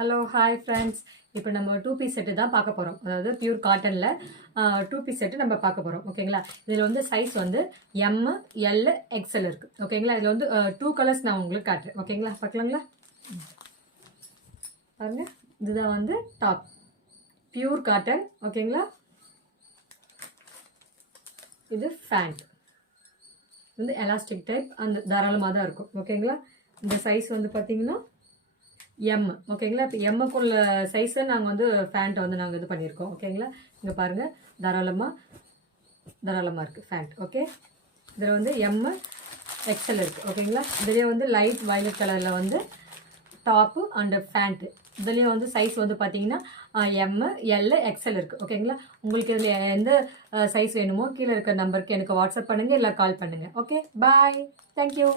Hello hi friends. இப்போ நம்ம 2 piece set தான் பார்க்க போகிறோம். அதாவது பியூர் காட்டனில் 2 பீஸ் செட்டு நம்ம பார்க்க போகிறோம். ஓகேங்களா? இதில் வந்து சைஸ் வந்து எம், எல், எக்ஸ்எல் இருக்குது. ஓகேங்களா? இதில் வந்து 2 கலர்ஸ் நான் உங்களுக்கு காட்டுறேன். ஓகேங்களா? பார்க்கலாங்களா? பாருங்க, இதுதான் வந்து டாப் பியூர் காட்டன். ஓகேங்களா? இது ஃபேண்ட் வந்து எலாஸ்டிக் டைப், அந்த தாராளமாக தான் இருக்கும். ஓகேங்களா? இந்த சைஸ் வந்து பார்த்தீங்கன்னா எம். ஓகேங்களா? இப்போ எம்முக்குள்ள சைஸில் நாங்கள் வந்து ஃபேண்ட்டை வந்து நாங்கள் இது பண்ணியிருக்கோம். ஓகேங்களா? இங்கே பாருங்கள், தாராளமாக இருக்குது ஃபேண்ட். ஓகே, இதில் வந்து எம், எக்ஸ்எல் இருக்குது. ஓகேங்களா? இதுலேயே வந்து லைட் வயலட் கலரில் வந்து டாப்பு அண்டு ஃபேண்ட்டு. இதுலேயும் வந்து சைஸ் வந்து பார்த்தீங்கன்னா எம், எல், எக்ஸ்எல் இருக்குது. ஓகேங்களா? உங்களுக்கு இதில் எந்த சைஸ் வேணுமோ கீழே இருக்க நம்பருக்கு எனக்கு வாட்ஸ்அப் பண்ணுங்கள், இல்லை கால் பண்ணுங்கள். ஓகே, பாய், தேங்க்யூ.